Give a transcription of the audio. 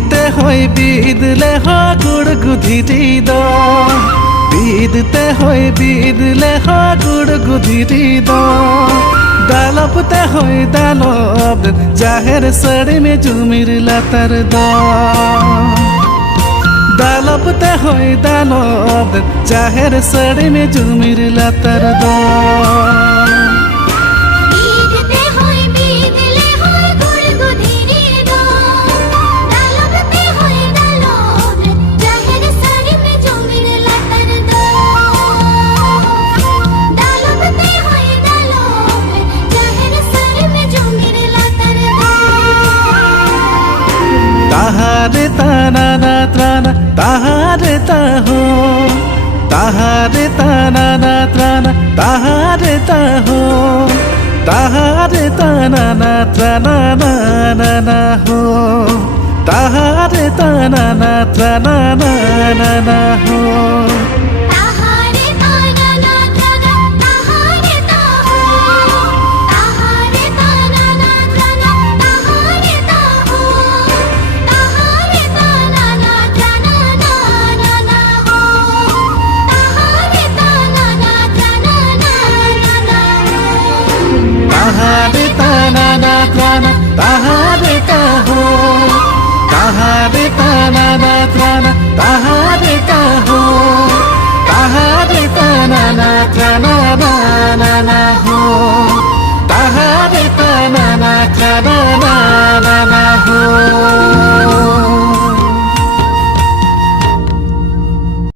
বিদতে হয় বিদলে হ গুড় গুধিটি দ বিদতে হয় বিদলে হ গুড় গুধিটি দ দালবতে হয় দালব জাহের সড়ি মে জুমির লাতার দ দালবতে হয় দালব জাহের সড়ি মে জুমির লাতার দ তাহারে তানা না ত্রানা তাহারে তাহো তাহারে তানা না ত্রানা তাহারে তাহো তাহারে তানা না ত্রানা না না না হো তাহারে তানা না ত্রানা না না না হো তাহারে তানা না ত্রানা তাহারে কাহো তাহারে তানা না ত্রানা তাহারে কাহো তাহারে তানা না ত্রানা না না না হো তাহারে তানা না ত্রানা না না না হো